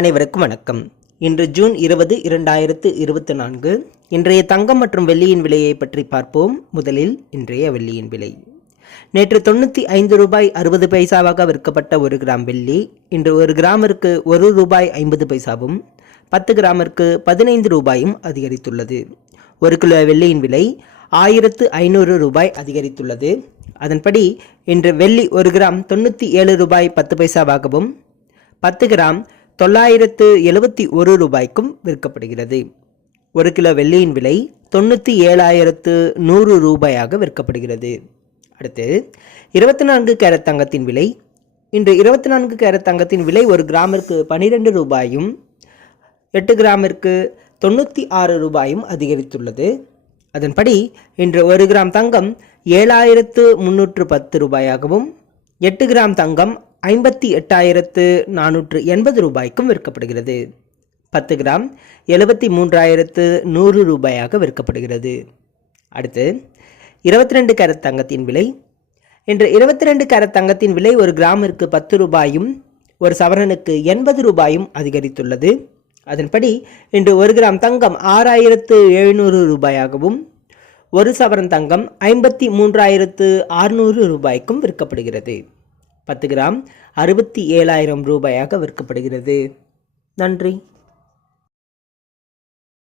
அனைவருக்கும் வணக்கம். இன்று ஜூன் இருபது இரண்டாயிரத்து இருபத்தி நான்கு. இன்றைய தங்கம் மற்றும் வெள்ளியின் விலையை பற்றி பார்ப்போம். முதலில் இன்றைய வெள்ளியின் விலை. நேற்று தொண்ணூற்றி ஐந்து ரூபாய் அறுபது பைசாவாக விற்கப்பட்ட ஒரு கிராம் வெள்ளி இன்று ஒரு கிராமிற்கு ஒரு ரூபாய் ஐம்பது பைசாவும் பத்து கிராமிற்கு பதினைந்து ரூபாயும் அதிகரித்துள்ளது. ஒரு கிலோ வெள்ளியின் விலை ஆயிரத்து ஐநூறு ரூபாய் அதிகரித்துள்ளது. அதன்படி இன்று வெள்ளி ஒரு கிராம் தொண்ணூற்றி ஏழு ரூபாய் பத்து பைசாவாகவும் பத்து கிராம் தொள்ளாயிரத்து எழுபத்தி ஒரு ரூபாய்க்கும் விற்கப்படுகிறது. ஒரு கிலோ வெள்ளியின் விலை தொண்ணூற்றி ஏழாயிரத்து நூறு ரூபாயாக விற்கப்படுகிறது. அடுத்து இருபத்தி நான்கு கேரட் தங்கத்தின் விலை. இன்று இருபத்தி நான்கு கேரட் தங்கத்தின் விலை ஒரு கிராமிற்கு பனிரெண்டு ரூபாயும் எட்டு கிராமிற்கு தொண்ணூற்றி ஆறு ரூபாயும் அதிகரித்துள்ளது. அதன்படி இன்று ஒரு கிராம் தங்கம் ஏழாயிரத்து முன்னூற்று பத்து ரூபாயாகவும் எட்டு கிராம் தங்கம் ஐம்பத்தி எட்டாயிரத்து நானூற்று எண்பது ரூபாய்க்கும் விற்கப்படுகிறது. பத்து கிராம் எழுபத்தி மூன்றாயிரத்து நூறு ரூபாயாக விற்கப்படுகிறது. அடுத்து இருபத்தி ரெண்டு கேரட் தங்கத்தின் விலை. இன்று இருபத்தி ரெண்டு கேரட் தங்கத்தின் விலை ஒரு கிராமிற்கு பத்து ரூபாயும் ஒரு சவரனுக்கு எண்பது ரூபாயும் அதிகரித்துள்ளது. அதன்படி இன்று ஒரு கிராம் தங்கம் ஆறாயிரத்து எழுநூறு ரூபாயாகவும் ஒரு சவரன் தங்கம் ஐம்பத்தி மூன்றாயிரத்து அறுநூறு ரூபாய்க்கும் விற்கப்படுகிறது. பத்து கிராம் அறுபத்தி ஏழாயிரம் ரூபாயாக விற்கப்படுகிறது. நன்றி.